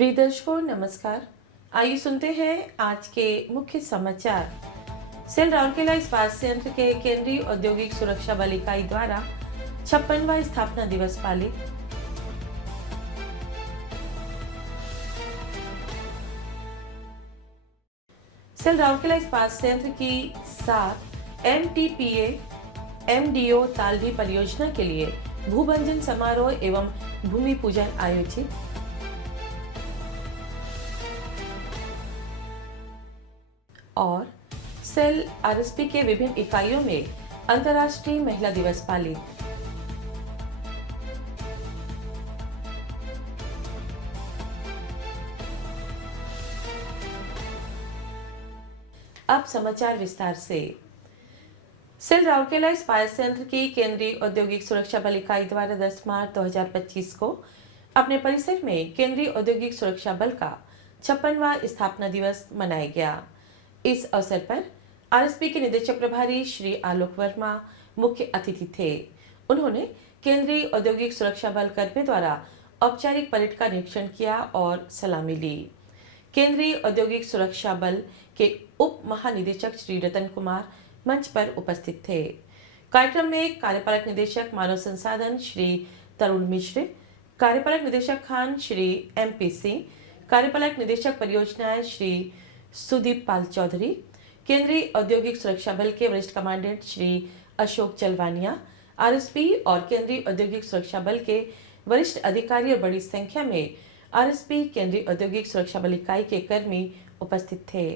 प्रिय दर्शकों नमस्कार। आइए सुनते हैं आज के मुख्य समाचार। सेल राउरकेला इस्पात संयंत्र के केंद्रीय औद्योगिक सुरक्षा बल इकाई द्वारा 56वां स्थापना दिवस पालित। सेल राउरकेला इस्पात संयंत्र की 7 MTPA MDO तालडी परियोजना के लिए भूभंजन समारोह एवं भूमि पूजन आयोजित। और सेल आरएसपी के विभिन्न इकाइयों में अंतर्राष्ट्रीय महिला दिवस पालित। अब समाचार विस्तार से। सेल राउरकेला इस्पात संयंत्र की केंद्रीय औद्योगिक सुरक्षा बल इकाई द्वारा 10 मार्च 2025 को अपने परिसर में केंद्रीय औद्योगिक सुरक्षा बल का 56वां स्थापना दिवस मनाया गया। इस अवसर पर आरएसपी के निदेशक प्रभारी श्री आलोक वर्मा मुख्य अतिथि थे। उन्होंने केंद्रीय औद्योगिक सुरक्षा बल कर्मियों द्वारा औपचारिक परेड का निरीक्षण किया और सलामी ली। केंद्रीय औद्योगिक सुरक्षा बल के उप महानिदेशक श्री रतन कुमार मंच पर उपस्थित थे। कार्यक्रम में कार्यपालक निदेशक मानव संसाधन श्री तरुण मिश्र, कार्यपालक निदेशक खान श्री MP सिंह, कार्यपालक निदेशक परियोजनाएं श्री सुदीप पाल चौधरी, केंद्रीय औद्योगिक सुरक्षा बल के वरिष्ठ कमांडेंट श्री अशोक चलवानिया, आरएसपी और केंद्रीय औद्योगिक सुरक्षा बल के वरिष्ठ अधिकारी और बड़ी संख्या में आरएसपी केंद्रीय औद्योगिक सुरक्षा बल इकाई के कर्मी उपस्थित थे।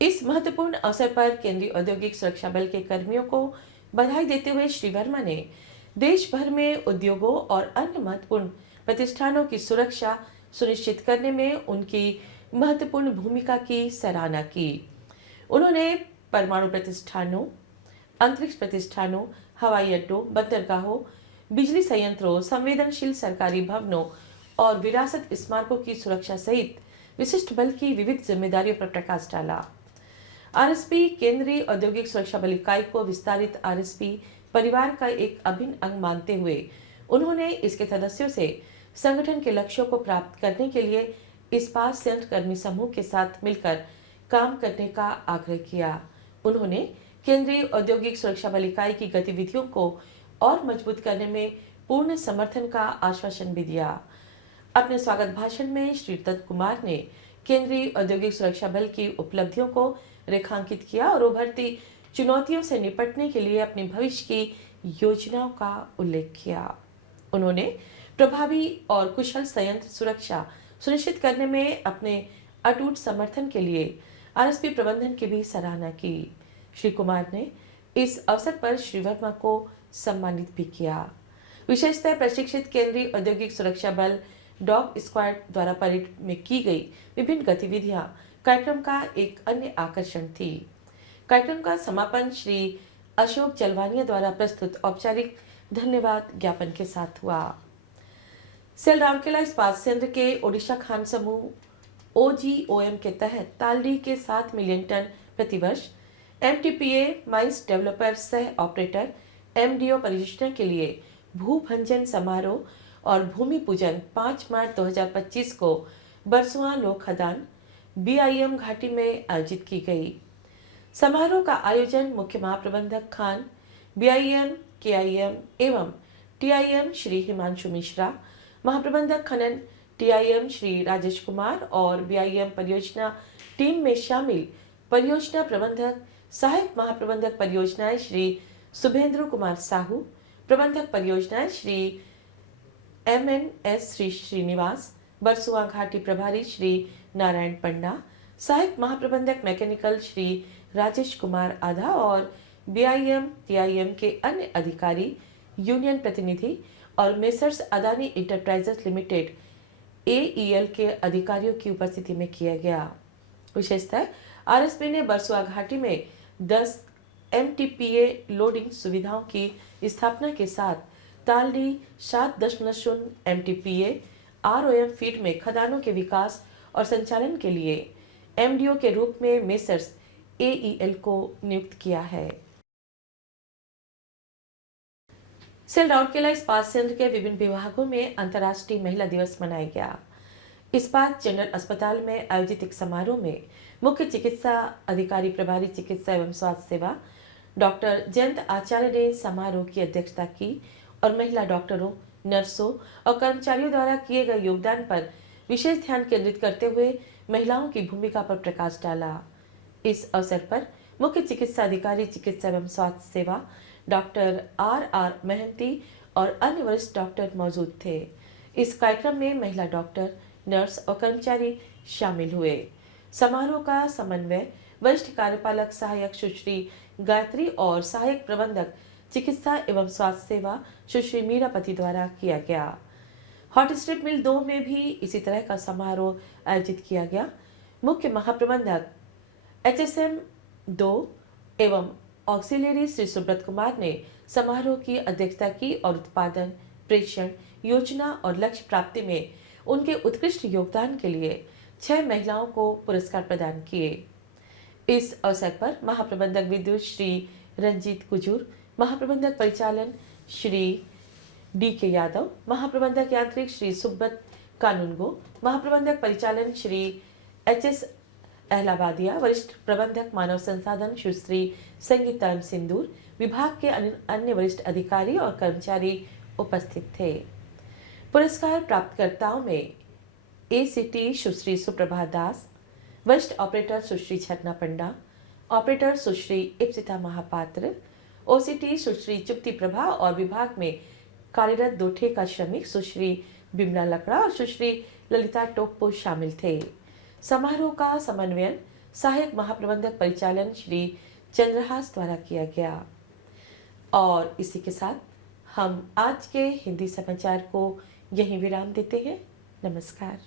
इस महत्वपूर्ण अवसर पर केंद्रीय औद्योगिक सुरक्षा बल के कर्मियों को बधाई देते हुए श्री वर्मा ने देश भर में उद्योगों और अन्य महत्वपूर्ण प्रतिष्ठानों की सुरक्षा सुनिश्चित करने में उनकी महत्वपूर्ण भूमिका की सराहना की। उन्होंने परमाणु प्रतिष्ठानों, अंतरिक्ष प्रतिष्ठानों, हवाई अड्डों, बंदरगाहों, बिजली संयंत्रों, संवेदनशील सरकारी भवनों और विरासत स्मारकों की सुरक्षा सहित विशिष्ट बल की विविध जिम्मेदारियों पर प्रकाश डाला। आरएसपी केंद्रीय औद्योगिक सुरक्षा बल इकाई को विस्तारित आरएसपी परिवार का एक अभिन्न अंग मानते हुए उन्होंने इसके सदस्यों से संगठन के लक्ष्यों को प्राप्त करने के लिए इस्पात संयंत्र कर्मी समूह के साथ मिलकर काम करने का आग्रह किया। उन्होंने केंद्रीय औद्योगिक सुरक्षा बल इकाई की गतिविधियों को और मजबूत करने में पूर्ण समर्थन का आश्वासन भी दिया। अपने स्वागत भाषण में श्री दत्त कुमार ने केंद्रीय औद्योगिक सुरक्षा बल की उपलब्धियों को रेखांकित किया और उभरती चुनौतियों से निपटने के लिए अपने भविष्य की योजनाओं का उल्लेख किया। उन्होंने प्रभावी और कुशल संयंत्र सुरक्षा सुनिश्चित करने में अपने अटूट समर्थन के लिए आरएसपी प्रबंधन की भी सराहना की। श्री कुमार ने इस अवसर पर श्री वर्मा को सम्मानित भी किया। विशेषतः प्रशिक्षित केंद्रीय औद्योगिक सुरक्षा बल डॉग स्क्वाड द्वारा परेड में की गई विभिन्न गतिविधियां कार्यक्रम का एक अन्य आकर्षण थी। कार्यक्रम का समापन श्री अशोक चलवानिया द्वारा प्रस्तुत औपचारिक धन्यवाद ज्ञापन के साथ हुआ। सेल राउरकेला इस्पात संयंत्र के ओडिशा खान समूह OGOM के तहत तालडी के 7 मिलियन टन प्रतिवर्ष MTPA माइंस डेवलपर सह ऑपरेटर MDO परियोजना के लिए भूभंजन समारोह और भूमि पूजन 5 मार्च 2025 को बरसुआ लोक खदान BIM घाटी में आयोजित की गई। समारोह का आयोजन मुख्य महाप्रबंधक खान BIM KIM एवं TIM श्री हिमांशु मिश्रा, महाप्रबंधक खनन TIM श्री राजेश कुमार और BIM परियोजना टीम में शामिल परियोजना प्रबंधक, सहायक महाप्रबंधक परियोजनाएं श्री शुभेंद्र कुमार साहू, प्रबंधक परियोजनाएं श्री MNS श्री श्रीनिवास, बरसुआ घाटी प्रभारी श्री नारायण पन्ना, सहायक महाप्रबंधक मैकेनिकल श्री राजेश कुमार आधा और BIM TIM के अन्य अधिकारी, यूनियन प्रतिनिधि और messrs Adani enterprises limited AEL के अधिकारियों की उपस्थिति में किया गया। विशेषतः आरएसपी ने बरसुआ घाटी में 10 MTPA लोडिंग सुविधाओं की स्थापना के साथ तालडी 7.0 MTPA ROM फीड में खदानों के विकास और संचालन के लिए MDO के रूप में मेसर्स AEL को नियुक्त किया है। सेल राउरकेला इस्पात संयंत्र के विभिन्न विभागों में अंतर्राष्ट्रीय महिला दिवस मनाया गया। इस्पात जनरल अस्पताल में आयोजित एक समारोह में मुख्य चिकित्सा अधिकारी प्रभारी चिकित्सा एवं स्वास्थ्य सेवा डॉक्टर जयंत आचार्य ने समारोह की अध्यक्षता की और महिला डॉक्टरों, नर्सों और कर्मचारियों द्वारा किए गए योगदान पर विशेष ध्यान केंद्रित करते हुए महिलाओं की भूमिका पर प्रकाश डाला। इस अवसर पर मुख्य चिकित्सा अधिकारी चिकित्सा एवं स्वास्थ्य सेवा डॉक्टर आर महंती और अन्य वरिष्ठ डॉक्टर मौजूद थे। इस कार्यक्रम में महिला डॉक्टर, नर्स और कर्मचारी शामिल हुए। समारोह का समन्वय वरिष्ठ कार्यपालक सहायक सुश्री गायत्री और सहायक प्रबंधक चिकित्सा एवं स्वास्थ्य सेवा सुश्री मीरापति द्वारा किया गया। हॉट स्ट्रिप मिल 2 में भी इसी तरह का समारोह आयोजित किया गया। मुख्य महाप्रबंधक HSM 2 एवं ऑक्सिलियरी श्री सुब्रत कुमार ने समारोह की अध्यक्षता की और उत्पादन, प्रेषण, योजना और लक्ष्य प्राप्ति में उनके उत्कृष्ट योगदान के लिए 6 महिलाओं को पुरस्कार प्रदान किए। इस अवसर पर महाप्रबंधक विद्युत श्री रंजीत कुजूर, महाप्रबंधक परिचालन श्री DK यादव, महाप्रबंधक यांत्रिक श्री सुब्बत कानूनगो, महाप्रबंधक परिचालन श्री HS अहलाबादिया, वरिष्ठ प्रबंधक मानव संसाधन सुश्री संगीता सिंदूर, विभाग के अन्य वरिष्ठ अधिकारी और कर्मचारी उपस्थित थे। पुरस्कार प्राप्तकर्ताओं में ACT सुश्री सुप्रभा दास, वरिष्ठ ऑपरेटर सुश्री छन्ना पंडा, ऑपरेटर सुश्री इप्सिता महापात्र, OCT सुश्री चुप्ति प्रभा और विभाग में कार्यरत 2 ठेका श्रमिक सुश्री बिमला लकड़ा और सुश्री ललिता टोप्पो शामिल थे। समारोह का समन्वयन सहायक महाप्रबंधक परिचालन श्री चंद्रहास द्वारा किया गया। और इसी के साथ हम आज के हिंदी समाचार को यहीं विराम देते हैं। नमस्कार।